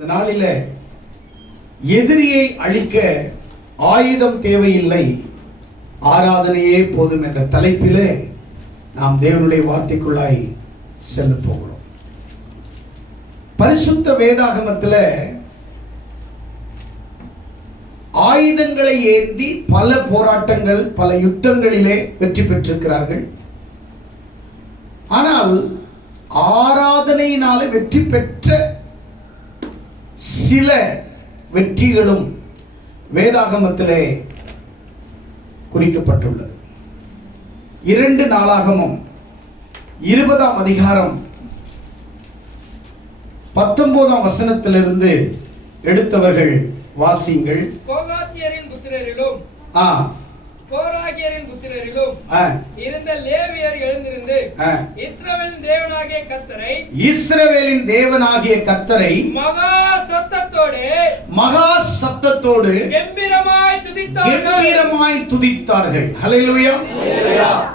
இந்த நாளில எதிரியை அழிக்க ஆயுதம் தேவையில்லை, ஆராதனையே போதும் என்ற தலைப்பிலே நாம் தேவனுடைய வார்த்தைக்குள்ளாய் செல்ல போகிறோம். பரிசுத்த வேதாகமத்தில் ஆயுதங்களை ஏந்தி பல போராட்டங்கள், பல யுத்தங்களிலே வெற்றி பெற்றிருக்கிறார்கள். ஆனால் ஆராதனையினாலே வெற்றி பெற்ற சில வெற்றிகளும் வேதாகமத்திலே குறிக்கப்பட்டுள்ளது. 2 நாளாகமம் 20ஆம் அதிகாரம் 19ஆம் வசனத்திலிருந்து எடுத்தவர்கள் வாசியுங்கள். கோகாத்தியரின் புத்திரரிலும் கோராகியரின் புத்திரரிலும் இருந்த லேவியர் எழுந்திருந்து இஸ்ரவேலின் தேவனாகிய கர்த்தரை மகா சத்தத்தோடு கம்பீரமாய் துதித்தார்கள். ஹல்லேலூயா.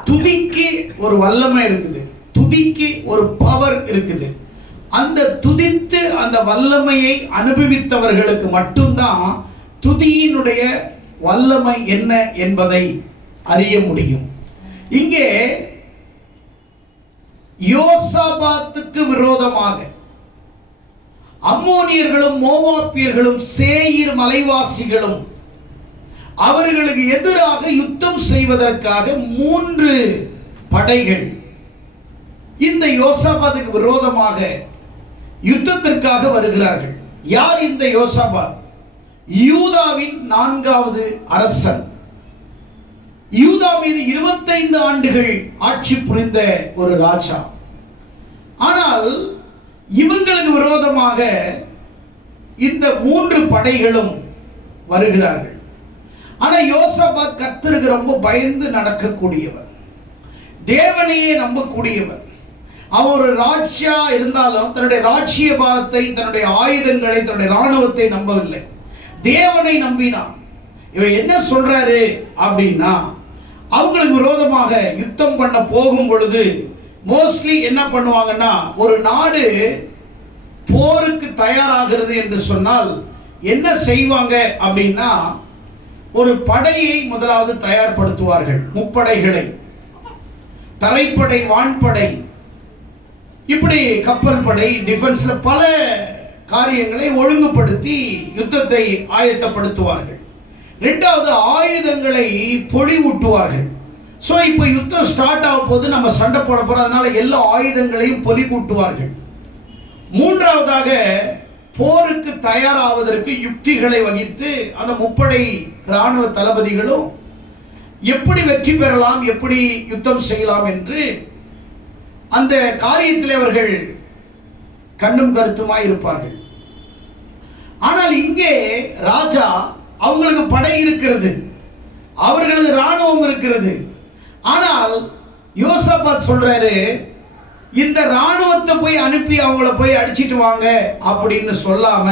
துதிக்கு ஒரு வல்லமை இருக்குது, துதிக்கு ஒரு பவர் இருக்குது. அந்த துதித்து அந்த வல்லமையை அனுபவித்தவர்களுக்கு மட்டும்தான் துதியினுடைய வல்லமை என்ன என்பதை அறிய முடியும். இங்கே யோசாபாத்துக்கு விரோதமாக அம்மோனியர்களும் மோவாபியர்களும் சேயீர் மலைவாசிகளும் அவர்களுக்கு எதிராக யுத்தம் செய்வதற்காக 3 படைகள் இந்த யோசாபாத்துக்கு விரோதமாக யுத்தத்திற்காக வருகிறார்கள். யார் இந்த யோசாபாத்? யூதாவின் 4வது அரசன். யூதா மீது 25 ஆண்டுகள் ஆட்சி புரிந்த ஒரு ராஜா. ஆனால் இவங்களுக்கு விரோதமாக இந்த 3 படைகளும் வருகிறார்கள். ஆனா யோசாபாத் கர்த்தருக்கு ரொம்ப பயந்து நடக்கக்கூடியவர், தேவனையே நம்பக்கூடியவர். அவர் ஒரு ராஜ்யா இருந்தாலும் தன்னுடைய ராஜ்ய பாரத்தை, தன்னுடைய ஆயுதங்களை, தன்னுடைய ராணுவத்தை நம்பவில்லை, தேவனை நம்பினான். இவர் என்ன சொல்றாரு அப்படின்னா, அவங்களுக்கு விரோதமாக யுத்தம் பண்ண போகும் பொழுது மோஸ்ட்லி என்ன பண்ணுவாங்கன்னா, ஒரு நாடு போருக்கு தயாராகிறது என்று சொன்னால் என்ன செய்வாங்க அப்படின்னா, ஒரு படையை முதலாவது தயார்படுத்துவார்கள். முப்படைகளை, தரைப்படை, வான்படை, இப்படி கப்பல் படை, டிஃபென்ஸ்ல பல காரியங்களை ஒழுங்குபடுத்தி யுத்தத்தை ஆயத்தப்படுத்துவார்கள். 2வது ஆயுதங்களை பொலிவூட்டுவார்கள். ஸோ இப்போ யுத்தம் ஸ்டார்ட் ஆக போது, நம்ம சண்டை போட போறோம், அதனால எல்லா ஆயுதங்களையும் பொலிவூட்டுவார்கள். 3வதாக போருக்கு தயாராவதற்கு யுக்திகளை வகித்து அந்த முப்படை இராணுவ தளபதிகளும் எப்படி வெற்றி பெறலாம், எப்படி யுத்தம் செய்யலாம் என்று அந்த காரியத்தில் அவர்கள் கண்ணும் கருத்துமாய் இருப்பார்கள். ஆனால் இங்கே ராஜா, அவங்களுக்கு படை இருக்கிறது, அவர்களுக்கு ராணுவம் இருக்கிறது. ஆனால் யோசாபாத் சொல்றாரு, இந்த ராணுவத்தை போய் அனுப்பி அவங்கள போய் அடிச்சிட்டு வாங்க அப்படின்னு சொல்லாம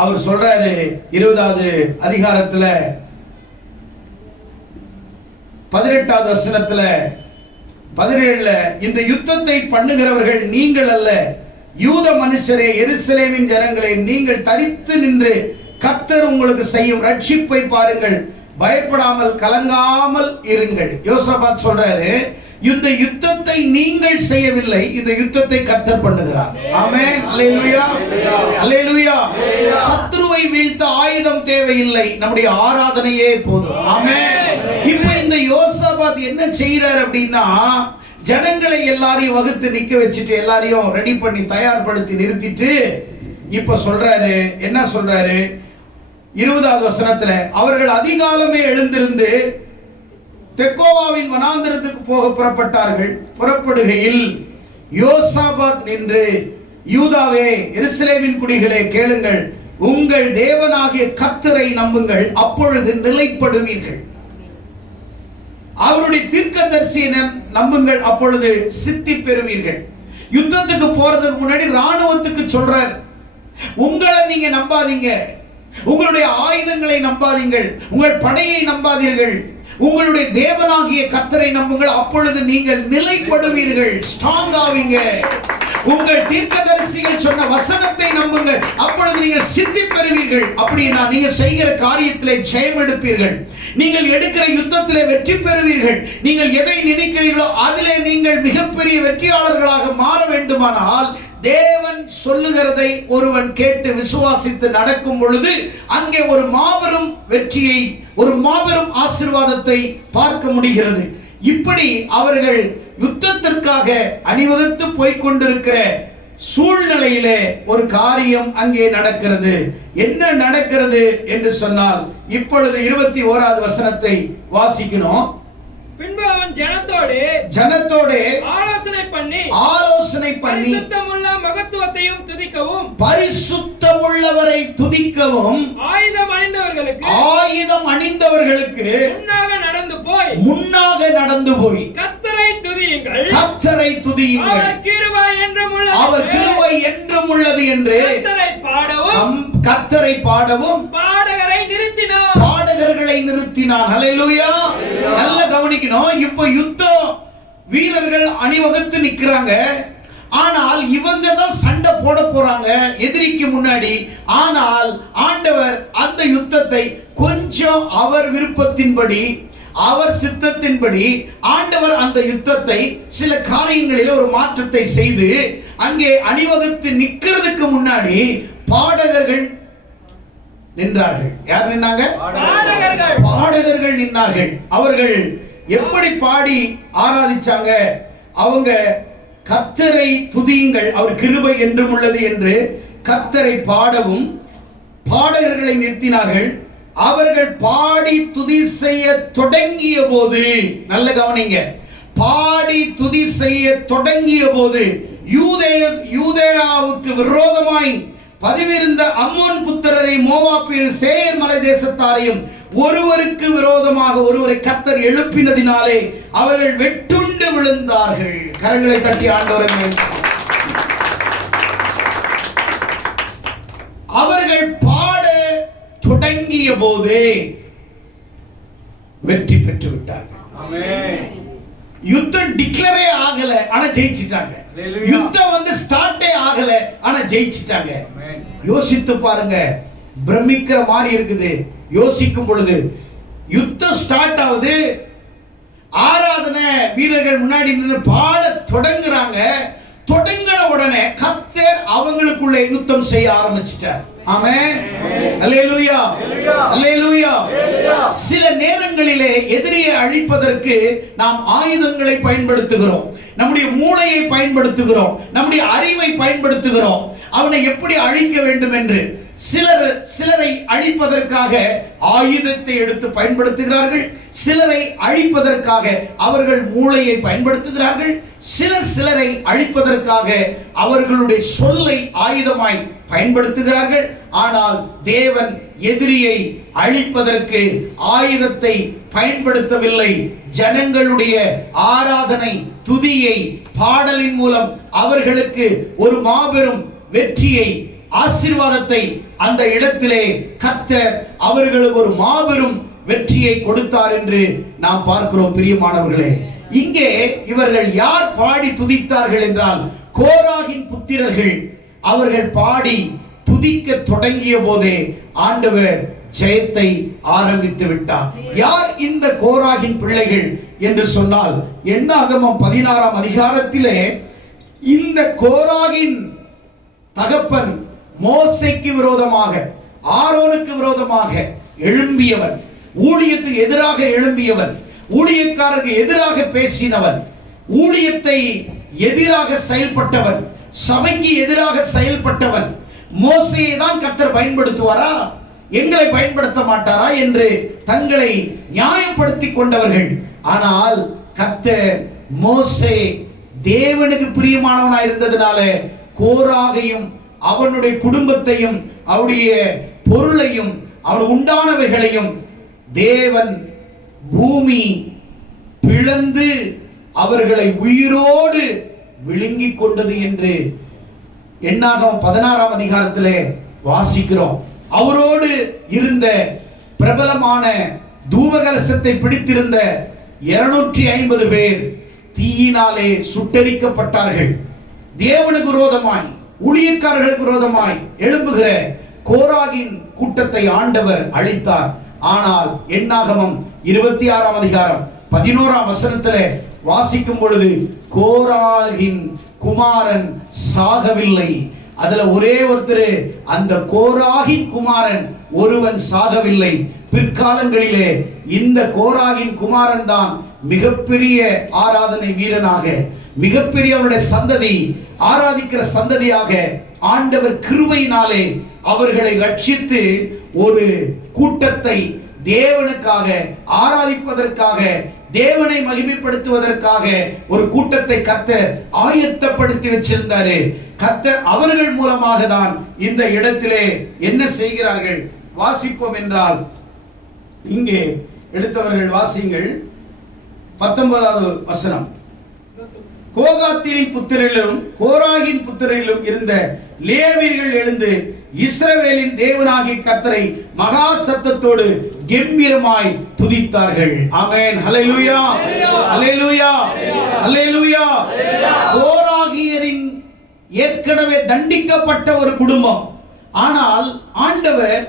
அவர் சொல்றாரு 20வது அதிகாரத்துல 18வது வசனத்துல 17ல, இந்த யுத்தத்தை பண்ணுகிறவர்கள் நீங்கள் அல்ல, யூத மனுஷரே, எருசலேமின் ஜனங்களே, நீங்கள் தரித்து நின்று கர்த்தர் உங்களுக்கு செய்யும் ரட்சிப்பை பாருங்கள், பயப்படாமல் கலங்காமல் இருங்கள். யோசாபாத் சொல்றாரு, இந்த யுத்தத்தை நீங்கள் செய்யவில்லை, இந்த யுத்தத்தை கர்த்தர் பண்ணுகிறார். ஆமென். அல்லேலூயா, அல்லேலூயா. சத்ருவை வீழ்த்த ஆயுதம் தேவையில்லை, நம்முடைய ஆராதனையே போதும். ஆமென். இப்போ இந்த யோசாபாத் என்ன செய்யறார் அப்படின்னா, ஜனங்களை எல்லாரையும் வகுத்து நிக்க வச்சுட்டு எல்லாரையும் ரெடி பண்ணி தயார்படுத்தி நிறுத்திட்டு இப்ப சொல்றாரு, என்ன சொல்றாரு 20வது வசனத்துல, அவர்கள் அதிகாலமே எழுந்திருந்து தெக்கோவாவின் வனாந்தரத்துக்கு போக புறப்பட்டார்கள். புறப்படுகையில் யோசாபாத் நின்று, யூதாவே, எருசலேமின் குடிகளே, கேளுங்கள், உங்கள் தேவனாகிய கர்த்தரை நம்புங்கள், அப்பொழுது நிலைப்படுவீர்கள். அவருடைய தீர்க்கதரிசியை நம்புங்கள், அப்பொழுது சித்தி பெறுவீர்கள். யுத்தத்துக்கு போறதுக்கு முன்னாடி ராணுவத்துக்கு சொல்றார், உங்களை நீங்க நம்பாதீங்க, உங்களுடைய ஆயுதங்களை நம்பாதீங்கள், உங்கள் படையை நம்பாதீர்கள், உங்களுடைய தேவனாகிய கர்த்தரை நம்புங்கள், அப்பொழுது நீங்கள் நிலைப்படுவீர்கள், ஸ்ட்ராங் ஆவீங்க. உங்கள் தீர்க்கதரிசிகள் சொன்ன வசனத்தை நம்புங்கள், அப்பொழுது நீங்கள் சித்தி பெறுவீர்கள். அப்படின்னா நீங்க செய்கிற காரியத்திலே ஜெயம் எடுப்பீர்கள். நீங்கள் எடுக்கிற யுத்தத்திலே வெற்றி பெறுவீர்கள். நீங்கள் எதை நினைக்கிறீர்களோ அதிலே நீங்கள் மிகப்பெரிய வெற்றியாளர்களாக மாற வேண்டுமானால் தேவன் சொல்லுகிறதை ஒருவன் கேட்டு விசுவாசித்து நடக்கும் பொழுது அங்கே ஒரு மாபெரும் வெற்றியை, ஒரு மாபெரும் ஆசீர்வாதத்தை பார்க்க முடிகிறது. இப்படி அவர்கள் யுத்தத்திற்காக அணிவகுத்து போய்க் கொண்டிருக்கிற சூழ்நிலையிலே ஒரு காரியம் அங்கே நடக்கிறது. என்ன நடக்கிறது என்று சொன்னால், இப்பொழுது 21வது வசனத்தை வாசிக்கணும். பின்பு அவன் ஜனத்தோடு ஆலோசனை பண்ணி பரிசுத்தமுள்ள மகத்துவத்தையும் துதிக்கவும், பரிசுத்தமுள்ளவரை துதிக்கவும், ஆயுதம் அணிந்தவர்களுக்கு முன்னாக நடந்து போய் கர்த்தரை துதியுங்கள், அவர் கிருபை என்றும் உள்ளது என்று கர்த்தரை பாடவும் பாடகர்களை நிறுத்தினான். ஹல்லேலூயா. நல்ல கவனிக்கணும். இப்ப யுத்தம் வீரர்கள் அணிவகுத்து நிக்கிறாங்க. ஆனால் இவங்க தான் சண்டை போட போறாங்க எதிரிக்கு முன்னாடி. ஆனால் ஆண்டவர் அந்த யுத்தத்தை கொஞ்சம் அவர் விருப்பத்தின்படி, அவர் சித்தத்தின்படி ஆண்டவர் அந்த யுத்தத்தை சில காரியங்களில் ஒரு மாற்றத்தை செய்து அங்கே அணிவகுத்து நிக்கிறதுக்கு முன்னாடி பாடகர்கள் நின்றார்கள். யார் நின்னாங்க? பாடகர்கள் நின்றார்கள். அவர்கள் எப்படி பாடி ஆராதிச்சாங்க? அவங்க கர்த்தரை துதியுங்கள், அவர் கிருபை என்றும் உள்ளது என்று கர்த்தரை பாடவும் பாடகர்களை நிறுத்தினார்கள். அவர்கள் பாடி துதி செய்ய தொடங்கிய போது, நல்ல கவனிங்க, பாடி துதி செய்ய தொடங்கிய போது யூதேயாவுக்கு விரோதமாய் பதிவிருந்த அம்மோன் புத்திரரை, மோவாபியர், சேயர் மலை தேசத்தாரையும் ஒருவருக்கு விரோதமாக ஒருவரை கர்த்தர் எழுப்பினதினாலே அவர்கள் வெட்டுண்டு விழுந்தார்கள். கரங்களை தட்டி ஆண்டவரே. அவர்கள் பாட தொடங்கிய போதே வெற்றி பெற்று விட்டார்கள். யுத்தம் டிக்ளரே ஆகல, ஆனா ஜெயிச்சிட்டாங்க. யுத்தம் ஸ்டார்ட்டே ஆகல, ஆனா ஜெயிச்சிட்டாங்க. யோசித்து பாருங்க, பிரமிக்கிற மாதிரி இருக்குது. யோசிக்கும் பொழுது யுத்தம் ஸ்டார்ட் ஆகுது, ஆராதனை வீரர்கள் முன்னாடி நின்று பாட தொடங்குறாங்க. தொடங்கின உடனே கர்த்தர் அவங்களுக்குள்ளே யுத்தம் செய்ய ஆரம்பிச்சிட்டார். ஆமென். அல்லேலூயா. அல்லேலூயா. சில நேரங்களிலே எதிரியை அழிப்பதற்கு நாம் ஆயுதங்களை பயன்படுத்துகிறோம், நம்முடைய மூளையை பயன்படுத்துகிறோம், நம்முடைய அறிவை பயன்படுத்துகிறோம், அவனை எப்படி அழிக்க வேண்டும் என்று. சிலரை அழிப்பதற்காக ஆயுதத்தை எடுத்து பயன்படுத்துகிறார்கள், சிலரை அழிப்பதற்காக அவர்கள் மூளையை பயன்படுத்துகிறார்கள், சிலரை அழிப்பதற்காக அவர்களுடைய சொல்லை ஆயுதமாய் பயன்படுத்துகிறார்கள். ஆனால் தேவன் எதிரியை அழிப்பதற்கு ஆயுதத்தை பயன்படுத்தவில்லை. ஜனங்களுடைய ஆராதனை, துதியை, பாடலின் மூலம் அவர்களுக்கு ஒரு மாபெரும் வெற்றியை, ஆசீர்வாதத்தை அந்த இடத்திலே கர்த்தர் அவர்களுக்கு ஒரு மாபெரும் வெற்றியை கொடுத்தார் என்று நாம் பார்க்கிறோம். பிரியமானவர்களே, இங்கே இவர்கள் யார் பாடி துதித்தார்கள் என்றால் கோராகின் புத்திரர்கள். அவர்கள் பாடி துதிக்க தொடங்கிய போதே ஆண்டவர் ஜெயத்தை ஆரம்பித்து விட்டார். யார் இந்த கோராகின் பிள்ளைகள் என்று சொன்னால், என்னாகமம் 16ஆம் அதிகாரத்திலே இந்த கோராகின் தகப்பன் மோசேக்கு விரோதமாக, ஆரோனுக்கு விரோதமாக எழும்பியவன், ஊழியத்துக்கு எதிராக எழும்பியவன், ஊழியக்காரருக்கு எதிராக பேசினவன், ஊழியத்தை எதிராக செயல்பட்டவன், சபைக்கு எதிராக செயல்பட்டவன். மோசேயை தான் கர்த்தர் பயன்படுத்துவாரா, எங்களை பயன்படுத்த மாட்டாரா என்று தங்களை நியாயப்படுத்திக் கொண்டவர்கள். ஆனால் கர்த்தர் மோசே தேவனுக்கு பிரியமானவனாய் இருந்ததினால கோராகையும் அவனுடைய குடும்பத்தையும் அவருடைய பொருளையும் அவன் உண்டானவைகளையும் தேவன் பூமி பிளந்து அவர்களை உயிரோடு விழுங்கிக் கொண்டது என்று என்னாகமம் 16ஆம் அதிகாரத்திலே வாசிக்கிறோம். அவரோடு இருந்த பிரபலமான தூபகலசத்தை பிடித்திருந்த 250 பேர் தீயினாலே சுட்டெரிக்கப்பட்டார்கள். தேவனுக்கு விரோதமாய், ஊழியக்காரர்களுக்கு விரோதமாய் எழும்புகிற கோராகின் கூட்டத்தை ஆண்டவர் அழித்தார். ஆனால் என்னாகமம் 26ஆம் அதிகாரம் 11ஆம் வசனத்திலே வாசிக்கும் பொழுது கோராகின் குமாரன் சாகவில்லை. அதுல ஒரே ஒருத்தர், அந்த கோராகின் குமாரன் ஒருவன் சாகவில்லை. பிற்காலங்களிலே இந்த கோராகின் குமாரன் தான் மிகப்பெரிய ஆராதனை வீரனாக, மிகப்பெரிய அவருடைய சந்ததி ஆராதிக்கிற சந்ததியாக ஆண்டவர் கிருபையினாலே அவர்களை ரட்சித்து ஒரு கூட்டத்தை தேவனுக்காக ஆராதிப்பதற்காக, தேவனை மகிமைப்படுத்துவதற்காக ஒரு கூட்டத்தை கர்த்தர் ஆயத்தப்படுத்தி வச்சிருந்தாரு. கர்த்தர் அவர்கள் மூலமாக தான் இந்த இடத்திலே என்ன செய்கிறார்கள் வாசிப்போம் என்றால், இங்கே எடுத்தவர்கள் வாசிங்கள் 19வது வசனம். கோகாத்தின் புத்திரிலும் கோராகின் புத்திரிலும் இருந்த லேவியர்கள் எழுந்து இஸ்ரவேலின் தேவனாகிய கர்த்தரை மகா சத்தத்தோடு கம்பீரமாய் துதித்தார்கள். ஆமென். ஹல்லேலூயா, ஹல்லேலூயா, ஹல்லேலூயா. கோராகியரின் ஏற்கனவே தண்டிக்கப்பட்ட ஒரு குடும்பம். ஆனால் ஆண்டவர்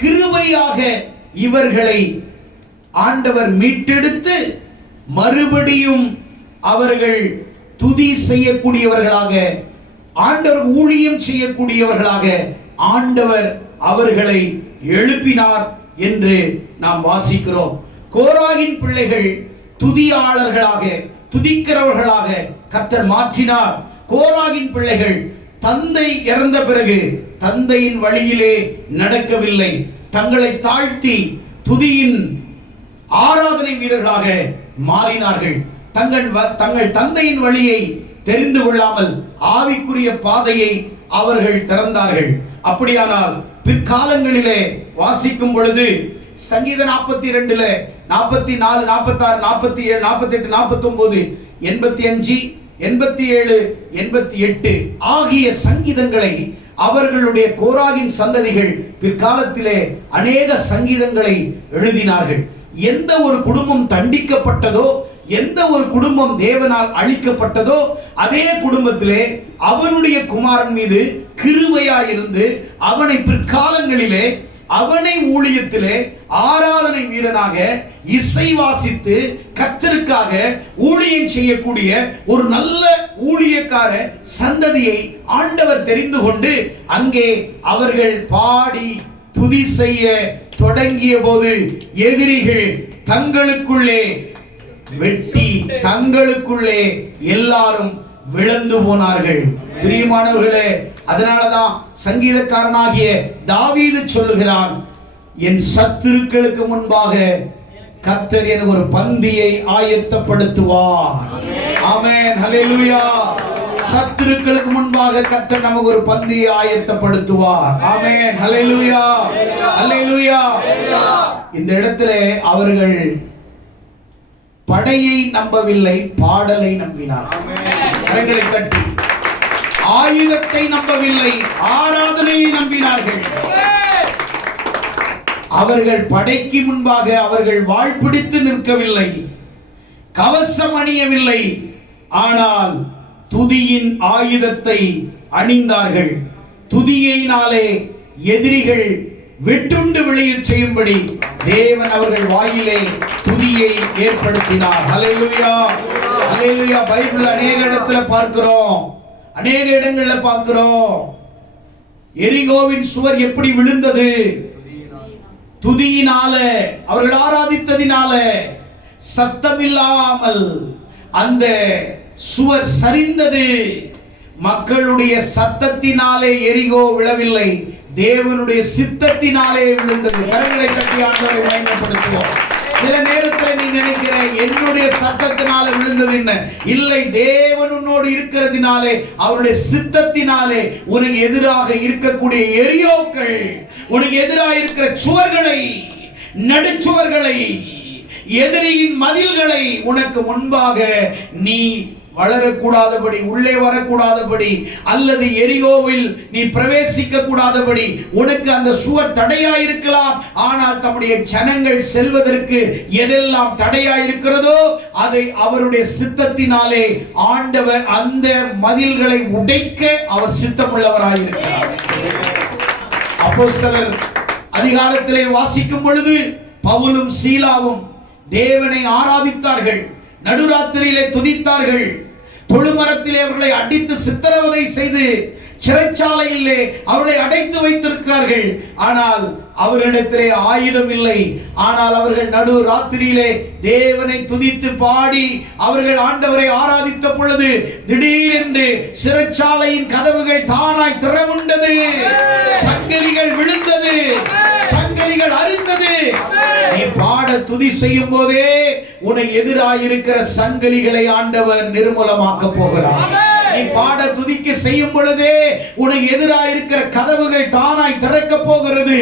கிருபையாக இவர்களை ஆண்டவர் மீட்டெடுத்து மறுபடியும் அவர்கள் துதி செய்யக்கூடியவர்களாக, ஆண்டவர் ஊழியம் செய்யக்கூடியவர்களாக ஆண்டவர் அவர்களை எழுப்பினார் என்று நாம் வாசிக்கிறோம். கோராகின் பிள்ளைகள் துதியாளர்களாக, துதிக்கிறவர்களாக கர்த்தர் மாற்றினார். கோராகின் பிள்ளைகள் தந்தை இறந்த பிறகு தந்தையின் வழியிலே நடக்கவில்லை. தங்களை தாழ்த்தி துதியின் ஆராதனை வீரர்களாக மாறினார்கள். தங்கள் தந்தையின் வழியை தெரிந்து கொள்ளாமல் ஆவிக்குரிய பாதையை அவர்கள் திறந்தார்கள். அப்படியானால் பிற்காலங்களிலே வாசிக்கும் பொழுது சங்கீதம் 42ல 44, 46, 47, 48, 49, 85, 87, 88 ஆகிய சங்கீதங்களை அவர்களுடைய கோராகின் சந்ததிகள் பிற்காலத்திலே அநேக சங்கீதங்களை எழுதினார்கள். எந்த ஒரு குடும்பம் தண்டிக்கப்பட்டதோ, எந்த ஒரு குடும்பம் தேவனால் அழிக்கப்பட்டதோ, அதே குடும்பத்திலே அவனுடைய குமாரன் மீது கிருபையாயிருந்து அவனை பிற்காலங்களிலே அவனை ஊழியத்திலே ஆராதனை வீரனாக இசை வாசித்து கர்த்தருக்காக ஊழியம் செய்யக்கூடிய ஒரு நல்ல ஊழியக்கார சந்ததியை ஆண்டவர் தெரிந்து கொண்டு அங்கே அவர்கள் பாடி துதி செய்ய தொடங்கிய போது எதிரிகள் தங்களுக்குள்ளே வெட்டி தங்களுக்குள்ளே எல்லாரும் விழுந்து போனார்கள். பிரியமானவர்களே, அதனாலதான் சங்கீதக்காரனாகிய தாவீது சொல்லுகிறான், என் சத்துருக்களுக்கு முன்பாக கர்த்தர் எனக்கு ஒரு பந்தியை ஆயத்தப்படுத்துவார். ஆமென், ஹல்லேலூயா. சத்துருக்களுக்கு முன்பாக கர்த்தர் நமக்கு ஒரு பந்தியை ஆயத்தப்படுத்துவார். ஆமென், ஹல்லேலூயா, ஹல்லேலூயா. இந்த இடத்திலே அவர்கள் படையை நம்பவில்லை, பாடலை நம்பினார். கரங்களை தட்டி. ஆயுதத்தை நம்பவில்லை, ஆராதனையை நம்பினார்கள். அவர்கள் படைக்கு முன்பாக அவர்கள் வாள் பிடித்து நிற்கவில்லை, கவசம் அணியவில்லை, ஆனால் துதியின் ஆயுதத்தை அணிந்தார்கள். துதியினாலே எதிரிகள் வெட்டுண்டு வெளியே செய்யும்படி தேவன் அவர்கள் வாயிலே துதியை ஏற்படுத்தினார். ஹல்லேலூயா, ஹல்லேலூயா. பைபிள் அநேக இடத்துல பார்க்கிறோம், அநேக இடங்கள்ல பார்க்கிறோம். எரிகோவின் சுவர் எப்படி விழுந்தது? துதியினால, அவர்கள் ஆராதித்ததினால. சத்தமில்லாமல் அந்த சுவர் சரிந்தது. மக்களுடைய சத்தத்தினாலே எரிகோ விழவில்லை, தேவனுடைய சித்தத்தினாலே விழுந்தது. கரங்களை தட்டி ஆண்டவரை மகிமைப்படுத்துவோம். சில நேரத்தில் நீ நினைக்கிற என்னுடைய சத்தத்தினால விழுந்தது என்ன? இல்லை, தேவன் உன்னோடு இருக்கிறதினாலே, அவருடைய சித்தத்தினாலே உனக்கு எதிராக இருக்கக்கூடிய எரியோக்கள், உனக்கு எதிராக இருக்கிற சுவர்களை, நடுச்சுவர்களை, எதிரியின் மதில்களை உனக்கு முன்பாக நீ வளரக்கூடாதபடி, உள்ளே வரக்கூடாதபடி, அல்லது எரிகோவில் நீ பிரவேசிக்க கூடாதபடி உனக்கு அந்த சுவர் தடையாயிருக்கலாம். ஆனால் தம்முடைய ஜனங்கள் செல்வதற்கு எதெல்லாம் தடையாயிருக்கிறதோ அதை அவருடைய சித்தத்தினாலே ஆண்டவர் அந்த மதில்களை உடைக்க அவர் சித்தமுள்ளவராயிருக்கிறார். அப்போஸ்தலர் அதிகாரத்திலே வாசிக்கும் பொழுது பவுலும் சீலாவும் தேவனை ஆராதித்தார்கள், நடுராத்திரியிலே துதித்தார்கள், தொழுமரத்திலே அவர்களை அடித்து சித்திரவதை செய்து சிறைச்சாலையிலே அவர்களை அடைத்து வைத்திருக்கிறார்கள். ஆனால் அவர்களிடத்திலே ஆயுதம் இல்லை. ஆனால் அவர்கள் நடு ராத்திரியிலே தேவனை துதித்து பாடி அவர்கள் ஆண்டவரை ஆராதித்த பொழுது திடீரென்று சிறைச்சாலையின் கதவுகள் தானாய் திறவுண்டது, சங்கிலிகள் விழுந்தது, சங்கிலிகள் அறுந்தது. நீ பாட துதி செய்யும் போதே உனக்கு எதிராக இருக்கிற சங்கிலிகளை ஆண்டவர் நிர்மூலமாக்க போகிறார். நீ பாட துதிக்க செய்யும் பொழுதே உனக்கு எதிராக இருக்கிற கதவுகள் தானாய் திறக்க போகிறது.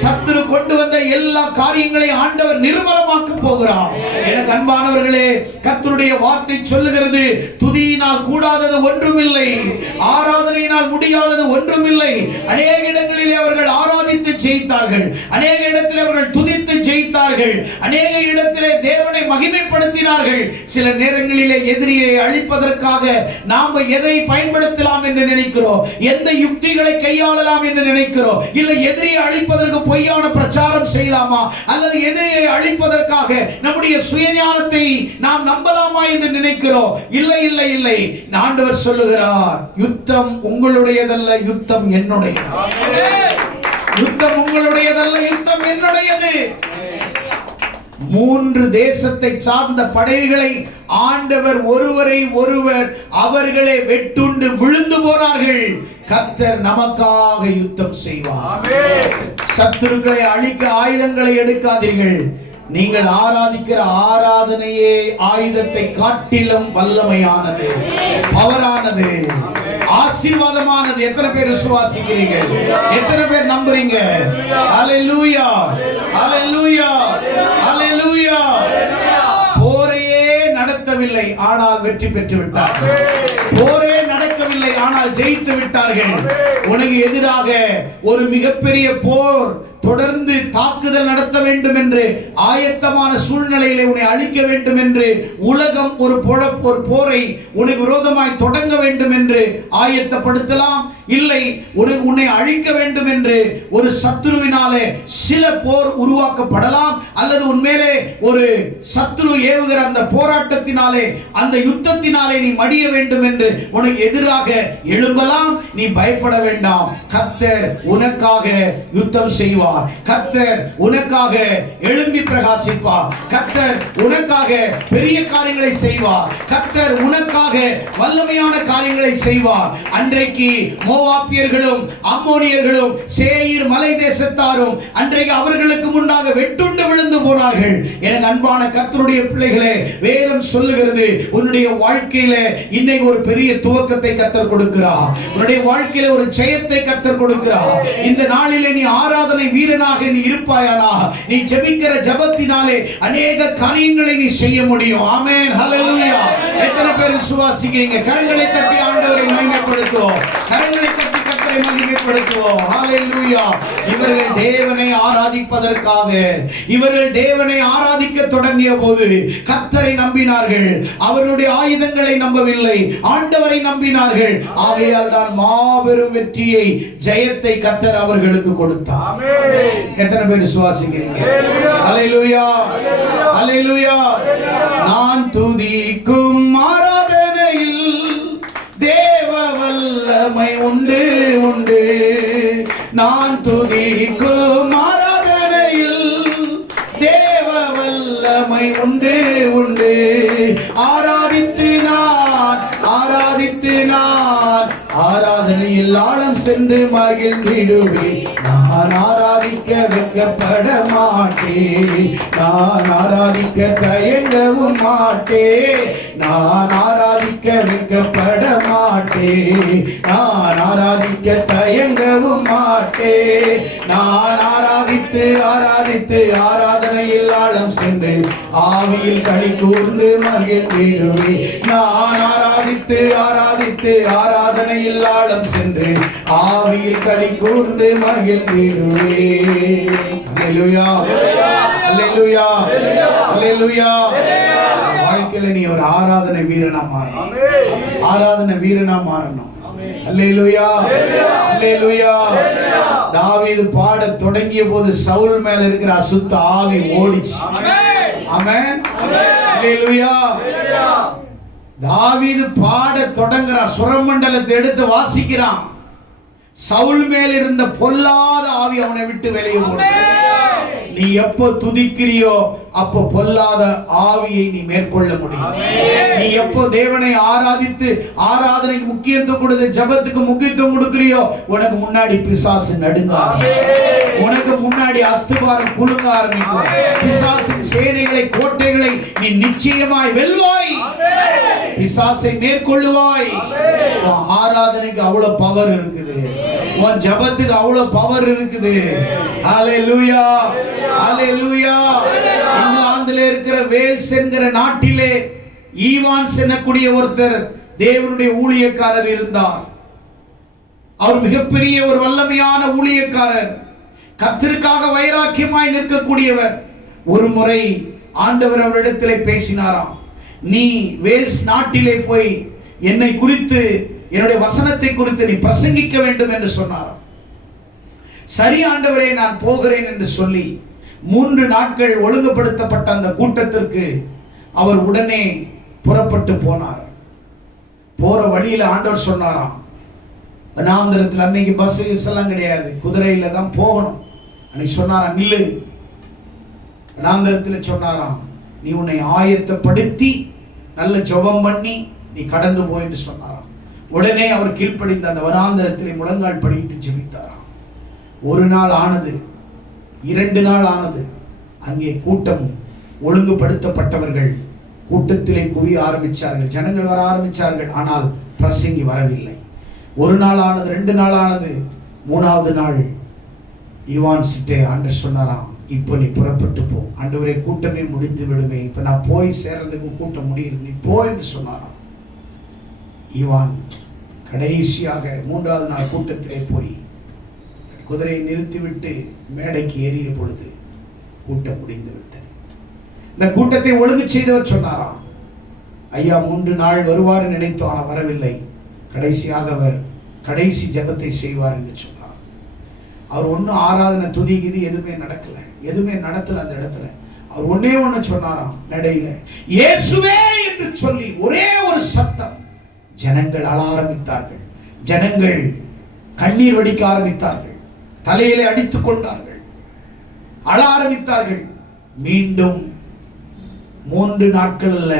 சத்துரு கொண்டு வந்த எல்லா காரியங்களையும் ஆண்டவர் நிர்மலமாக்க போகிறார். எனக்கு அன்பானவர்களே, கர்த்தருடைய வார்த்தை சொல்லுகிறது, துதியினால் கூடாதது ஒன்றுமில்லை, ஆராதனையினால் முடியாதது ஒன்றுமில்லை. அநேக இடங்களிலே அவர்கள் ஆராதித்து ஜெயித்தார்கள், அநேக இடத்தில் அவர்கள் துதித்து ஜெயித்தார்கள், அநேக இடத்திலே தேவனை மகிமைப்படுத்தினார்கள். சில நேரங்களிலே எதிரியை அழிப்பதற்காக நாம் எதை பயன்படுத்தலாம் என்று நினைக்கிறோம், எந்த யுக்திகளை கையாளலாம் என்று நினைக்கிறோம். இல்லை எதிரியை அழிப்பதற்கு பொய்யான பிரச்சாரம் செய்யலாமா, அல்லது எதிரியை அழிப்பதற்காக நம்முடைய சுயஞானத்தை நாம் நம்பலாமா என்று நினைக்கிறோம். இல்லை இல்லை இல்லை, ஆண்டவர் சொல்லுகிறார், யுத்தம் உங்களுடையதல்ல, யுத்தம் என்னுடையது. யுத்தம் உங்களுடையதல்ல, யுத்தம் என்னுடையது. 3 தேசத்தை சார்ந்த படைகளை ஆண்டவர் ஒருவரை ஒருவர் அவர்களே வெட்டுண்டு விழுந்து போனார்கள். கர்த்தர் நமக்காக யுத்தம் செய்வார். சத்துருக்களை அழிக்க ஆயுதங்களை எடுக்காதீர்கள். நீங்கள் ஆராதிக்கிற ஆராதனையே ஆயுதத்தை காட்டிலும் வல்லமையானது, பவரானது, ஆசீர்வாதமானது. எத்தனை பேர் விசுவாசிக்கிறீர்கள்? எத்தனை பேர் நம்புறீங்க? ஹல்லேலூயா, ஹல்லேலூயா, ஹல்லேலூயா. போரையே நடத்தவில்லை, ஆனால் வெற்றி பெற்று விட்டார்கள். போரே நடக்கவில்லை, ஆனால் ஜெயித்து விட்டார்கள். உனக்கு எதிராக ஒரு மிகப்பெரிய போர் தொடர்ந்து தாக்குதல் நடத்த வேண்டும் என்று ஆயத்தமான சூழ்நிலையிலே உன்னை அழிக்க வேண்டும் என்று உலகம் ஒரு போரை உனக்கு விரோதமாய் தொடங்க வேண்டும் என்று ஆயத்தப்படுத்தலாம். இல்லை, உன்னை அழிக்க வேண்டும் என்று ஒரு சத்துருவினாலே சில போர் உருவாக்கப்படலாம், அல்லது உன்மேலே ஒரு சத்துரு ஏவுகிற அந்த போராட்டத்தினாலே, அந்த யுத்தத்தினாலே நீ மடிய வேண்டும் என்று உனக்கு எதிராக எழும்பலாம். நீ பயப்பட வேண்டாம். கர்த்தர் உனக்காக யுத்தம் செய்வார். கர்த்தர் உனக்காக எழும்பி பிரகாசிப்பார். கர்த்தர் உனக்காக பெரிய காரியங்களை செய்வார். கர்த்தர் உனக்காக வல்லமையான காரியங்களை செய்வார். அன்றைக்கு மோவாபியர்களும் அம்மோனியர்களும் சேயீர் மலை தேசத்தாரும் அன்றைக்கு அவர்களுக்கு முன்னாக வெட்டுண்டு விழுந்து போனார்கள். எனக்கு அன்பான கர்த்தருடைய பிள்ளைகளே, வேதம் சொல்லுகிறது, உன்னுடைய வாழ்க்கையில இன்னைக்கு ஒரு பெரிய துவக்கத்தை கர்த்தர் கொடுக்கிறார். உன்னுடைய வாழ்க்கையில ஒரு ஜெயத்தை கர்த்தர் கொடுக்கிறார். இந்த நாளிலே நீ ஆராதனை வீரனாக நீ இருப்பாயானா, நீ ஜெபிக்கிற ஜெபத்தினாலே அநேக காரியங்களை நீ செய்ய முடியும். ஆமென், ஹல்லேலூயா. எத்தனை பேர் விசுவாசிக்கிறீங்க? கரங்களை தட்டி ஆண்டவரை மகிமைப்படுத்துவோம். கரங்களை தட்டி கர்த்தரை மகிமைப்படுத்துவோம். ஹல்லேலூயா. இவர்கள் தேவனை ஆராதிப்பதற்காக, இவர்கள் தேவனை ஆராதிக்க தொடங்கிய போது கர்த்தரை நம்பினார்கள். அவர்களுடைய ஆயுதங்களை நம்பவில்லை, ஆண்டவரை நம்பினார்கள். ஆகையால் தான் மாபெரும் வெற்றியை, ஜெயத்தை கர்த்தர் அவர்களுக்கு கொடுத்தார். எத்தனை பேர் விசுவாசிக்கிறீங்க? ஹல்லேலூயா, ஹல்லேலூயா. நான் துதிக்கும் ஆராதனையில் தேவ வல்லமை உண்டு உண்டு. நான் துதிக்கும் ஆராதனையில் தேவ வல்லமை உண்டு உண்டு. ஆராதித்து நான் ஆராதனையில் ஆழம் சென்று மகிழ்ந்திடுவேன். நான் ஆராதிக்க வெட்கப்பட மாட்டேன், நான் ஆராதிக்க தயங்கவும் மாட்டேன், நான் ஆராதிக்க வெட்கப்பட மாட்டேன், நான் ஆராதிக்க தயங்கவும் மாட்டேன். நான் ஆராதித்து ஆராதனையில் ஆழம் சென்று ஆவியில் களி கூர்ந்து மகிழ்ந்திடுவேன். நான் ஆராதித்து ஆராதனையில் ஆழம் சென்று ஆவியில் களி கூர்ந்து மகிழ்ந்திடுவேன். அல்லேலூயா, அல்லேலூயா, அல்லேலூயா. வாழ்க்கையில நீ ஒரு ஆராதனை வீரனா மாறணும், ஆராதனை வீரனா மாறணும். அல்லேலூயா, அல்லேலூயா. தாவீது பாட தொடங்கிய போது சவுல் மேல இருக்கிற அசுத்த ஆவி ஓடிச்சு. ஆமென், அல்லேலூயா. தாவீது பாட தொடங்குறான், சுரமண்டலத்தை எடுத்து வாசிக்கிறான். சவுல் மேல் இருந்த பொல்லாத ஆவி அவனை விட்டு வெளியே போடுது. நீ எப்போ துதிக்கிறியோ அப்போ பொல்லாத ஆவியை நீ மேற்கொள்ள முடியும். நீ எப்போ தேவனை ஆராதித்து ஆராதனைக்கு முக்கியத்துவம் கொடுத்து ஜெபத்துக்கு முக்கியத்துவம் கொடுக்கிறியோ உனக்கு முன்னாடி பிசாசு நடுங்க ஆரம்பிக்கும். உனக்கு முன்னாடி அஸ்திபாரம் குலுங்க ஆரம்பிக்கும். பிசாசின் சேனைகளை கோட்டைகளை நீ நிச்சயமாய் வெல்வாய். பிசாசை மேற்கொள்ளுவாய். உன் ஆராதனைக்கு அவ்வளவு பவர் இருக்குது. உன் ஜெபத்துக்கு அவ்வளவு பவர் இருக்குது. ஹalleluya, ஹalleluya. இங்கிலாந்திலே இருக்கிற வேல்ஸ் என்கிற நாட்டிலே ஈவான்ஸ் எனக்கூடிய ஒருத்தர் தேவனுடைய ஊழியக்காரர் இருந்தார். அவர் மிகப்பெரிய ஒரு வல்லமையான ஊழியக்காரர், கர்த்தருக்காக வைராக்கியமாய் நிற்கக்கூடியவர். ஒரு முறை ஆண்டவர் அவரிடத்திலே பேசினாராம், நீ வேல்ஸ் நாட்டிலே போய் என்னை குறித்து என்னுடைய வசனத்தை குறித்து நீ பிரசங்கிக்க வேண்டும் என்று சொன்னாராம். சரி ஆண்டவரே, நான் போகிறேன் என்று சொல்லி 3 நாட்கள் ஒழுங்குபடுத்தப்பட்ட அந்த கூட்டத்திற்கு அவர் உடனே புறப்பட்டு போனார். போற வழியில ஆண்டவர் சொன்னாராம், வனாந்தரத்தில் அன்னைக்கு பஸ் எல்லாம் கிடையாது, குதிரையில தான் போகணும். அன்னைக்கு சொன்னாராம், நில்லு. வனாந்தரத்தில் சொன்னாராம், நீ உன்னை ஆயத்தப்படுத்தி நல்ல ஜெபம் பண்ணி நீ கடந்து போய் என்று சொன்னாராம். உடனே அவர் கீழ்ப்படிந்த அந்த வனாந்தரத்திலே முழங்கால் படியிட்டு ஜெபித்தாராம். 1 நாள் ஆனது, 2 நாள் ஆனது. அங்கே கூட்டம் ஒழுங்குபடுத்தப்பட்டவர்கள் கூட்டத்திலே குவிய ஆரம்பித்தார்கள். ஜனங்கள் வர ஆரம்பித்தார்கள். ஆனால் பிரசங்கி வரவில்லை. 1 நாள் ஆனது, 2 நாள் ஆனது. 3வது நாள் ஈவான்ஸ்கிட்ட ஆண்டவர் சொன்னாராம், இப்போ நீ புறப்பட்டு போ. ஆண்டவரே, கூட்டமே முடிந்து விடுமே, இப்போ நான் போய் சேர்றதுக்கு கூட்டம் முடியுது, நீ போ என்று சொன்னாராம். ஈவான் கடைசியாக 3வது நாள் கூட்டத்திலே போய் குதிரையை நிறுத்திவிட்டு மேடைக்கு ஏறிய பொழுது கூட்டம் முடிந்து விட்டது. இந்த கூட்டத்தை ஒழுங்கு செய்தவர் சொன்னாராம், ஐயா 3 நாள் வருவார் நினைத்தோம், ஆனால் வரவில்லை. கடைசியாக அவர் கடைசி ஜெபத்தை செய்வார் என்று சொன்னார். அவர் ஒன்றும் ஆராதனை துதிக்குது எதுவுமே நடக்கல, எதுவுமே நடத்தல. அந்த இடத்துல அவர் ஒன்னே ஒன்று சொன்னாராம், மேடையில இயேசுவே என்று சொல்லி ஒரே ஒரு சத்தம். ஜனங்கள் அழ ஆரம்பித்தார்கள். ஜனங்கள் கண்ணீர் வடிக்க ஆரம்பித்தார்கள். தலையிலே அடித்துக் கொண்டார்கள், அழ ஆரம்பித்தார்கள். மீண்டும் 3 நாட்கள் அல்ல,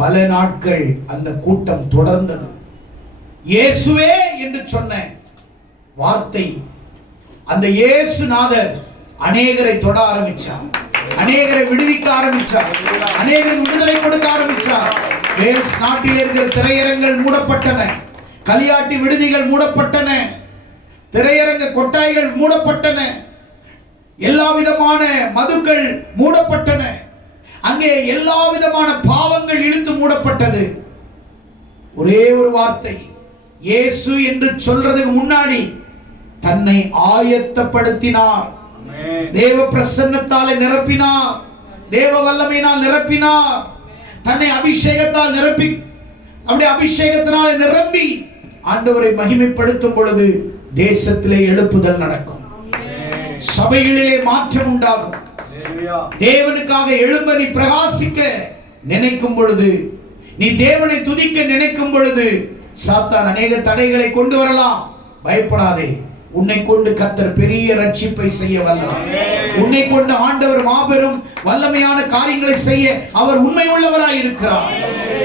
பல நாட்கள் அந்த கூட்டம் தொடர்ந்தது. இயேசுவே என்று சொன்ன வார்த்தை, அந்த இயேசுநாதர் அநேகரை தொட ஆரம்பிச்சார், அநேகரை விடுவிக்க ஆரம்பிச்சார், அநேகரை விடுதலை கொடுக்க ஆரம்பிச்சார். வேல்ஸ் நாட்டில் இருக்கிற திரையரங்கள் மூடப்பட்டன, களியாட்டி விடுதிகள் மூடப்பட்டன, திரையரங்க கொட்டாய்கள் மூடப்பட்டன, எல்லா விதமான மதுக்கள் மூடப்பட்டன. அங்கே எல்லா விதமான பாவங்கள் இழுத்து மூடப்பட்டது. ஒரே ஒரு வார்த்தை, இயேசு என்று சொல்றதுக்கு முன்னாடி தன்னை ஆயத்தப்படுத்தினார். தேவ பிரசன்னத்தாலே நிரப்பினார், தேவ வல்லமையினால் நிரப்பினார், தன்னை அபிஷேகத்தால் நிரப்பி, அப்படியே அபிஷேகத்தினால் நிரம்பி ஆண்டவரை மகிமைப்படுத்தும் பொழுது தேசத்திலே எழுப்புதல் நடக்கும், சபைகளிலே மாற்றம் உண்டாகும். தேவனுக்காக எழும்ப நீ பிரகாசிக்க நினைக்கும் பொழுது, நீ தேவனை துதிக்க நினைக்கும் பொழுது சாத்தான் அநேக தடைகளை கொண்டு வரலாம். பயப்படாதே, உன்னை கொண்டு கர்த்தர் பெரிய ரட்சிப்பை செய்ய வல்லவர். உன்னை கொண்டு ஆண்டவர் மாபெரும் வல்லமையான காரியங்களை செய்ய அவர் உண்மை உள்ளவராய் இருக்கிறார்.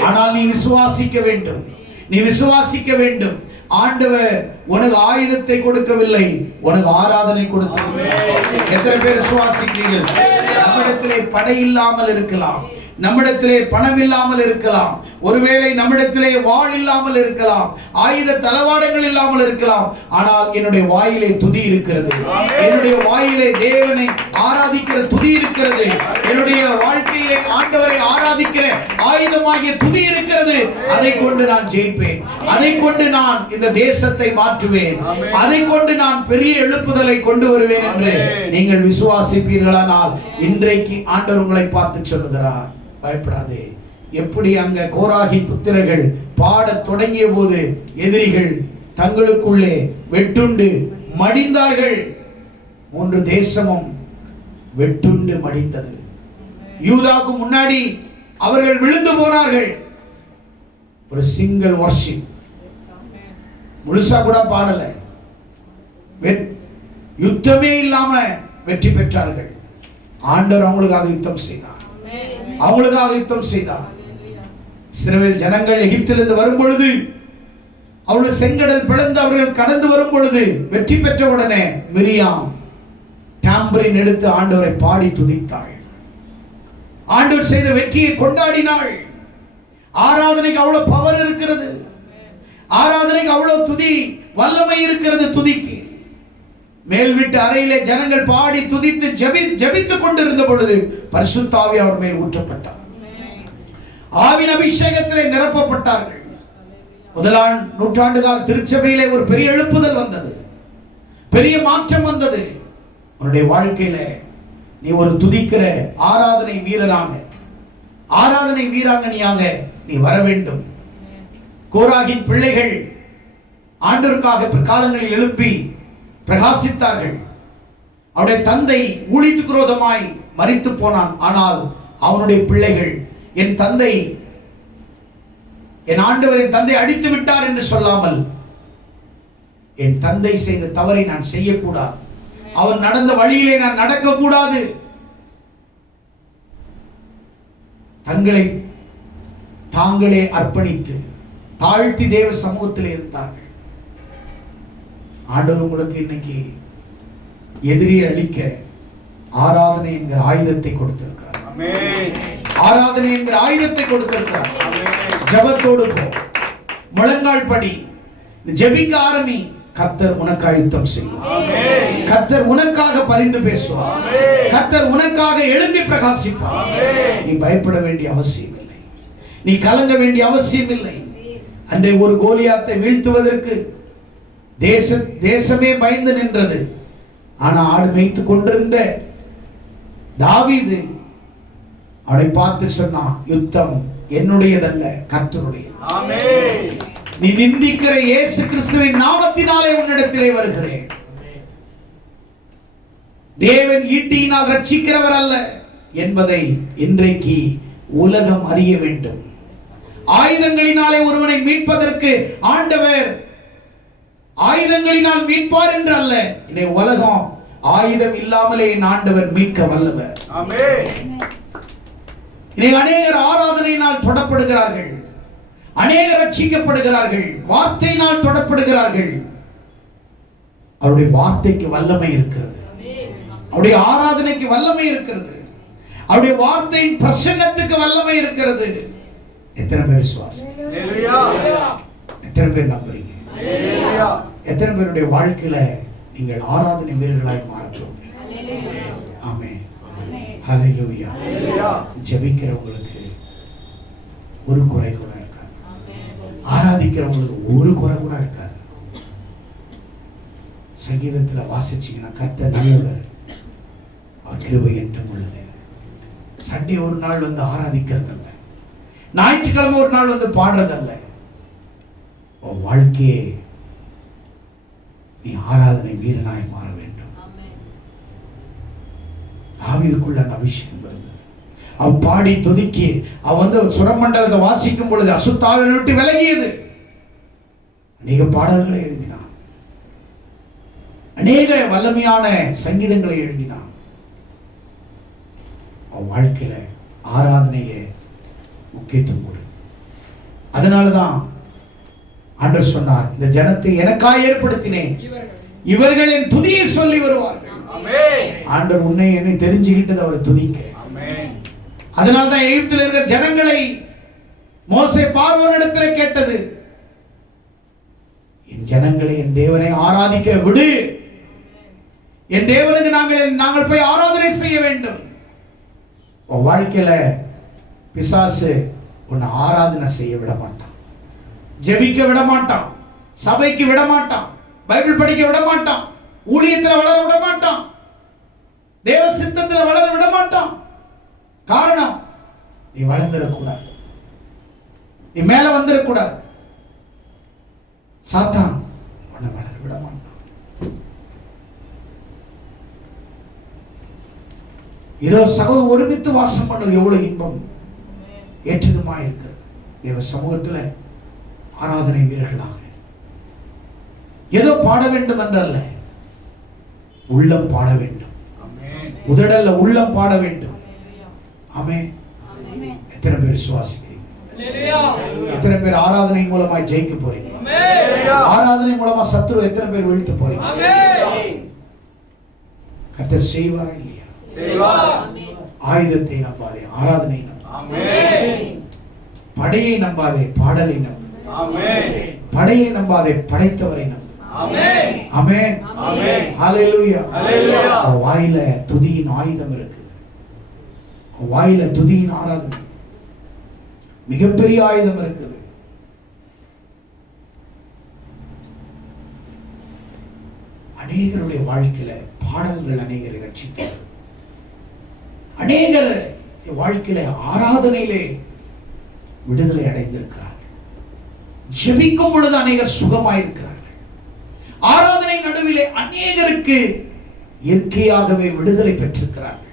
ஆனால் நீ விசுவாசிக்க வேண்டும், நீ விசுவாசிக்க வேண்டும். ஆண்டவர் உனக்கு ஆயுதத்தை கொடுக்கவில்லை, உனக்கு ஆராதனை கொடுத்திருக்கிறார். எத்தனை பேர் விசுவாசிக்கிறீர்கள்? நம்மிடத்திலே படை இல்லாமல் இருக்கலாம், நம்மிடத்திலே பணம் இல்லாமல் இருக்கலாம், ஒருவேளை நம்மிடத்திலே வாள் இல்லாமல் இருக்கலாம், ஆயுத தளவாடங்கள் இல்லாமல் இருக்கலாம். ஆனால் என்னுடைய வாயிலே துதி இருக்கிறது, என்னுடைய வாயிலே தேவனை ஆராதிக்கிற துதி இருக்கிறது, என்னுடைய வாழ்க்கையிலே ஆண்டவரை ஆராதிக்கிற ஆயுதமாகிய துதி இருக்கிறது. அதை கொண்டு நான் ஜெயிப்பேன், அதை கொண்டு நான் இந்த தேசத்தை மாற்றுவேன், அதை கொண்டு நான் பெரிய எழுப்புதலை கொண்டு வருவேன் என்று நீங்கள் விசுவாசிப்பீர்களானால் இன்றைக்கு ஆண்டவர் உங்களை பார்த்து சொல்லுகிறார், பயப்படாதே. எப்படி அங்க கோராகின் புத்திரர்கள் பாடத் தொடங்கிய போது எதிரிகள் தங்களுக்குள்ளே வெட்டுண்டு மடிந்தார்கள். 3 தேசமும் வெட்டுண்டு மடிந்தது. யூதாவுக்கு முன்னாடி அவர்கள் விழுந்து போனார்கள். ஒரு சிங்கிள் வர்ஷிப், முழுசா கூட பாடல, யுத்தமே இல்லாம வெற்றி பெற்றார்கள். ஆண்டவர் அவங்களுக்காக யுத்தம் செய்தார், அவங்களுக்காக யுத்தம் செய்தார். இஸ்ரவேல் ஜனங்கள் எகிப்திலிருந்து வரும் பொழுது, அவர்கள் செங்கடல் பிளந்து அவர்கள் கடந்து வரும் பொழுது, வெற்றி பெற்ற உடனே மிரியாம் டாம்பரின் எடுத்து ஆண்டவரை பாடி துதித்தாள். ஆண்டவர் செய்த வெற்றியை கொண்டாடினாள். ஆராதனைக்கு அவ்வளவு பவர் இருக்கிறது, ஆராதனைக்கு அவ்வளவு துதி வல்லமை இருக்கிறது. துதிக்கு மேல் வீட்டு அறையிலே ஜனங்கள் பாடி துதித்து ஜெபித்துக் கொண்டிருந்த பொழுது பரிசுத்த ஆவி அவர் மேல் ஊற்றப்பட்டார். ஆவின் அபிஷேகத்திலே நிரப்பப்பட்டார்கள். முதலாம் நூற்றாண்டு கால திருச்சபையிலே ஒரு பெரிய எழுப்புதல் வந்தது, பெரிய மாற்றம் வந்தது. உன்னுடைய வாழ்க்கையில நீ ஒரு துதிக்கிற ஆராதனை வீரனாக, ஆராதனை வீராங்கனியாக நீ வர வேண்டும். கோராகின் பிள்ளைகள் ஆண்டவருக்காக பிற்காலங்களில் எழுப்பி பிரகாசித்தார்கள். அவருடைய தந்தை ஊழியத்துக்கு விரோதமாய் மரித்து போனான். ஆனால் அவனுடைய பிள்ளைகள், என் தந்தை, என் ஆண்டவரின் தந்தை அடித்து விட்டார் என்று சொல்லாமல், என் தந்தை செய்த தவறை நான் செய்யக்கூடாது, அவர் நடந்த வழியிலே நான் நடக்கக்கூடாது, தங்களை தாங்களே அர்ப்பணித்து தாழ்த்தி தேவ சமூகத்தில் இருந்தார்கள். ஆண்டவர் உங்களுக்கு இன்னைக்கு எதிரியை அழிக்க ஆராதனை என்கிற ஆயுதத்தை கொடுத்திருக்கிறார். ஆராதனை என்கிற ஆயுதத்தை கொடுத்திருக்கிறார். ஜெபத்தோடு போ, முழங்கால் படி, ஜெபிக்க ஆரம்பி. கர்த்தர் உனக்காக யுத்தம் செய்வார். கர்த்தர் உனக்காக பரிந்து பேசுவார். கர்த்தர் உனக்காக எழும்பி பிரகாசிப்பார். நீ பயப்பட வேண்டிய அவசியம் இல்லை, நீ கலங்க வேண்டிய அவசியம் இல்லை. அன்றைய ஒரு கோலியாத்தை வீழ்த்துவதற்கு தேசமே பயந்து நின்றது. ஆனா ஆடு மேய்த்து கொண்டிருந்த தாவீது அவனை பார்த்து சொன்னான், யுத்தம் என்னுடையதல்ல, கர்த்தருடையது. நீ நிந்திக்கிற இயேசு கிறிஸ்துவின் நாமத்தினாலே உன்னிடத்திலே வருகிறேன். தேவன் ஈட்டியினால் ரட்சிக்கிறவர் அல்ல என்பதை இன்றைக்கு உலகம் அறிய வேண்டும். ஆயுதங்களினாலே ஒருவனை மீட்பதற்கு ஆண்டவர் ஆயுதங்களினால் மீட்பார் என்று அல்ல. இந்த உலகம் ஆயுதம் இல்லாமலே என் ஆண்டவர் மீட்க வல்லவர். அநேகர் ஆராதனையினால் தொடப்படுகிறார்கள், அநேகர் ரட்சிக்கப்படுகிறார்கள், வார்த்தையினால் தொடப்படுகிறார்கள். அவருடைய வார்த்தைக்கு வல்லமை இருக்கிறது, அவருடைய ஆராதனைக்கு வல்லமை இருக்கிறது, அவருடைய வார்த்தையின் பிரசன்னத்துக்கு வல்லமை இருக்கிறது. எத்தனை பேர் விசுவாசம்? எத்தனை பேர் நம்புறீங்க? எத்தனை பேருடைய வாழ்க்கையில நீங்கள் ஆராதனை வீரர்களாய் மாறப்போம்? ஆமென், ஹல்லேலூயா. ஜெபிக்கிறவங்களுக்கு ஒரு குறை கூட இருக்காது, ஆராதிக்கிறவங்களுக்கு ஒரு குறை கூட இருக்காது. சங்கீதத்துல வாசிச்சீங்கன்னா, கர்த்தர் நல்லவர், அவர் கிருபை என்றும் உள்ளது. சண்டே ஒரு நாள் வந்து ஆராதிக்கிறது அல்ல, ஞாயிற்றுக்கிழமை ஒரு நாள் வந்து பாடுறதல்ல. உன் வாழ்க்கையே நீ ஆராதனை வீரனாய் மாற வேண்டும். தாவீதுக்குள்ள அந்த அபிஷேகம் இருந்தது. அவன் பாடி துதிக்கி அவன் வந்து சுரமண்டலத்தை வாசிக்கும் பொழுது அசுத்தாவை விட்டு விலகியது. அநேக பாடல்களை எழுதினான், அநேக வல்லமையான சங்கீதங்களை எழுதினான். அவன் வாழ்க்கையில ஆராதனையை முக்கியத்துவம் கொடு. அதனாலதான் ஆண்டவர் சொன்னார், இந்த ஜனத்தை எனக்காக ஏற்படுத்தினேன், இவர்கள் என் துதியை சொல்லி வருவார்கள். ஆண்டவர் உன்னை என்னை தெரிஞ்சுக்கிட்டது அவர் துதிக்க. அதனால்தான் எகிப்தில் இருக்கிற ஜனங்களை மோசே பார்வோனிடத்தில் கேட்டது, என் ஜனங்களை என் தேவனை ஆராதிக்க விடு, என் தேவனுக்கு நாங்கள் போய் ஆராதனை செய்ய வேண்டும். உன் வாழ்க்கையில பிசாசு உன்னை ஆராதனை செய்ய விட மாட்டான், ஜெபிக்க விட மாட்டான், சபைக்கு விட மாட்டான், பைபிள் படிக்க விட மாட்டான், ஊழியத்தில் வளர விட மாட்டான், தேவ சித்தத்தில் வளர விட மாட்டான். காரணம், நீ வளர்ந்துடக்கூடாது, நீ மேல வந்துடக்கூடாது. சாத்தான் விடமாட்டான். இதோ சகோதரர் ஒருமித்து வாசம் பண்ணது எவ்வளவு இன்பம் ஏற்றதுமா இருக்கிறது. தேவ சமூகத்துல ஆராதனை வீரர்களாக ஏதோ பாட வேண்டும் என்றல்ல, உள்ளம் பாட வேண்டும். உதடல்ல உள்ளம் பாட வேண்டும். ஆமென். எத்தனை பேர் விசுவாசிக்கிறீங்க? எத்தனை பேர் ஆராதனை மூலமா ஜெயிக்க போறீங்க? ஆராதனை மூலமா சத்துரு எத்தனை பேர் வீழ்த்த போறீங்க? கர்த்தர் செய்வாரா இல்லையா? ஆயுதத்தை நம்பாதே, ஆராதனை நம்பு. படையை நம்பாதே, பாடலை நம்பு. படையை நம்பாதே, படைத்தவரை நம்பு. ஆமென். ஹல்லேலூயா. வாயில துதியின் ஆயுதம் இருக்கு. வாயில துதியின் ஆராதனை மிகப்பெரிய ஆயுதம் இருக்குது. அநேகருடைய வாழ்க்கையில பாடல்கள் அநேகரை ரட்சித்தது. அநேகர் வாழ்க்கையில ஆராதனையிலே விடுதலை அடைந்திருக்கிறார்கள். ஜெபிக்கும் பொழுது அநேகர் சுகமாயிருக்கிறார்கள். ஆராதனை நடுவிலே அநேகருக்கு இயற்கையாகவே விடுதலை பெற்றிருக்கிறார்கள்.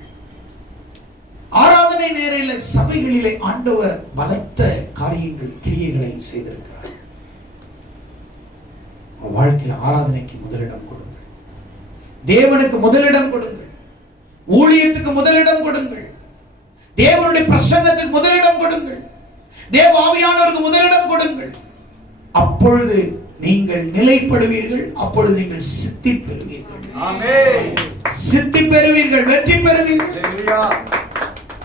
ஆராதனை நேரில் சபைகளிலே ஆண்டவர் பலத்த காரியங்கள் கிரியைகளை செய்திருக்கிறார். வாழ்க்கையில் ஆராதனைக்கு முதலிடம் கொடுங்கள். தேவனுக்கு முதலிடம் கொடுங்கள். ஊழியத்துக்கு முதலிடம் கொடுங்கள். தேவனுடைய பிரசன்னத்துக்கு முதலிடம் கொடுங்கள். தேவ ஆவியானவருக்கு முதலிடம் கொடுங்கள். அப்பொழுது நீங்கள் நிலைப்படுவீர்கள். அப்பொழுது நீங்கள் சித்தி பெறுவீர்கள். ஆமென். சித்தி பெறுவீர்கள், வெற்றி பெறுவீர்கள்.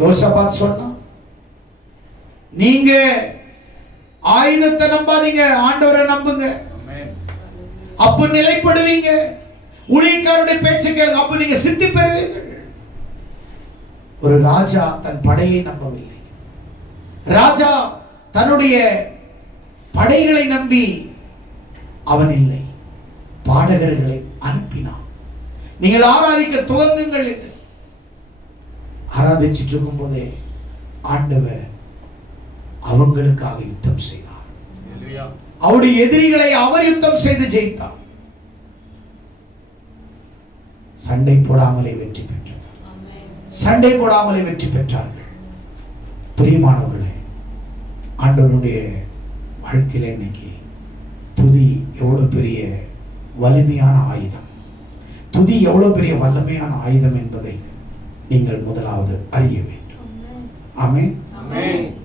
யோசபாத் சொன்னா, நீங்க ஆயுதத்தை நம்பாதீங்க, ஆண்டவரை நம்புங்க. அப்ப நிலைப்படுவீங்க. ஊழியக்காரருடைய பேச்சை கேளுங்க, அப்ப நீங்க சித்தி பெறுவீர்கள். ஒரு ராஜா தன் படையை நம்பவில்லை. ராஜா தன்னுடைய படைகளை நம்பி அவன் இல்லை, பாடகர்களை அனுப்பினான். நீங்கள் ஆராதிக்க துவங்குங்கள் என்று ஆராதிச்சிட்டு இருக்கும் போதே ஆண்டவர் அவங்களுக்காக யுத்தம் செய்தார். அவருடைய எதிரிகளை அவர் யுத்தம் செய்து ஜெயித்தார். சண்டை போடாமலே வெற்றி பெற்றார். சண்டை போடாமலே வெற்றி பெற்றார்கள். பிரியமானவர்களே, ஆண்டவருடைய வாழ்க்கையில இன்னைக்கு துதி எவ்வளவு பெரிய வலிமையான ஆயுதம், துதி எவ்வளவு பெரிய வல்லமையான ஆயுதம் என்பதை நீங்கள் முதலாவது அறிய வேண்டும். ஆமென்.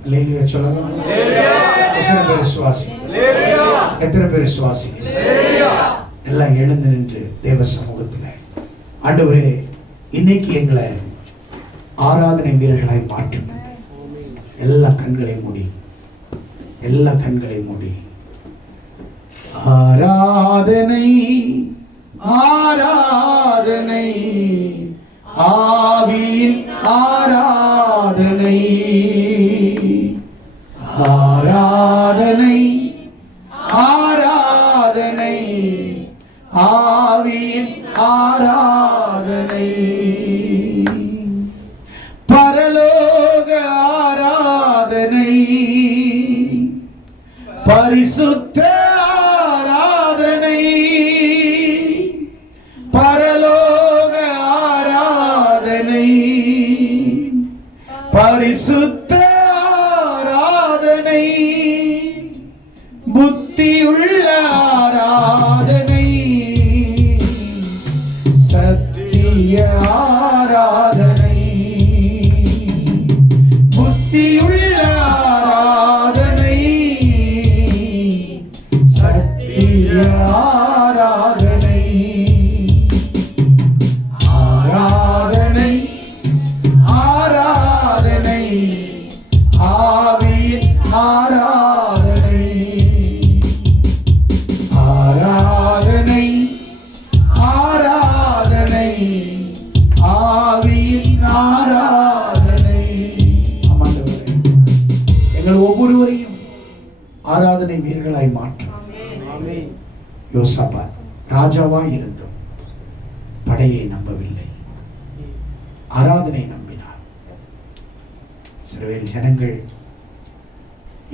அல்லேலூயா சொல்லலாம். எத்தனை பேர் விசுவாசிக்கிறீங்க? எத்தனை பேர் விசுவாசிக்கிறீங்க? எல்லாம் எழுந்து நின்று தேவ சமூகத்தில், ஆண்டவரே இன்னைக்கு எங்களை ஆராதனை வீரர்களாய் மாற்றும். எல்லா கண்களை மூடி, எல்லா கண்களை மூடி. ஆராதனை ஆராதனை ஆவியின் ஆராதனை ஆராதனை ஆராதனை ஆவியின் ஆராதனை பரலோக ஆராதனை பரிசுத்த ஆராதனை பரலோக ஆராதனை பரிசுத்த ஆராதனை புத்தியுள்ள ஆராதனை சத்திய ஆராதனை புத்தியுள்ள ஆராதனை சத்திய ஆராதனை ஆராதனை ஆராதனை ஆவியின் ஆராதனை ஆராதனை ஆராதனை ஆவியின் ஆராதனை. ஆமாண்டவரே, எங்கள் ஒவ்வொருவரையும் ஆராதனை வீரர்களாய் மாற்றும். யோசபாத் ராஜாவாய் இருந்தும் படையை நம்பவில்லை, ஆராதனை நம்பினார். இஸ்ரவேல் ஜனங்கள்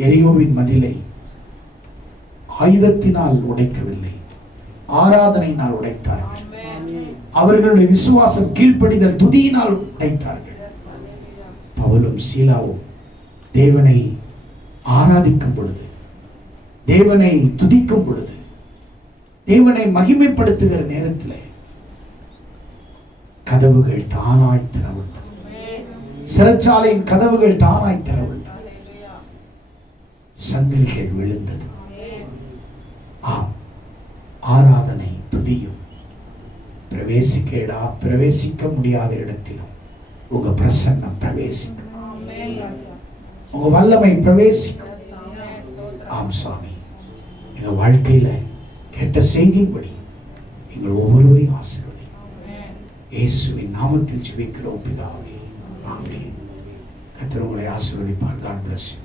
எரியோவின் மதிலை ஆயுதத்தினால் உடைக்கவில்லை, ஆராதனையினால் உடைத்தார்கள். அவர்களுடைய விசுவாசம் கீழ்ப்படிதல் துதியினால் உடைத்தார்கள். பவுலும் சீலாவும் தேவனை ஆராதிக்கும் பொழுது, தேவனை துதிக்கும் பொழுது, தேவனை மகிமைப்படுத்துகிற நேரத்தில் கதவுகள் தானாய் திறவுண்டது. சிறைச்சாலையின் கதவுகள் தானாய் திறவுண்டது. சங்கிலிகள் விழுந்தது. ஆம், ஆராதனை துதியும் பிரவேசிக்க முடியாத இடத்திலும் உங்க பிரசன்னம் பிரவேசிக்கும். உங்க வல்லமை பிரவேசிக்கும். ஆம் சுவாமி, எங்க வாழ்க்கையில கேட்ட செய்தியின்படி எங்கள் ஒவ்வொருவரையும் ஆசீர்வதி. இயேசுவின் நாமத்தில் ஜெபிக்கிறோம் பிதாவே. ஆமென். கர்த்தர் உங்களை ஆசீர்வதிப்பார். God bless you.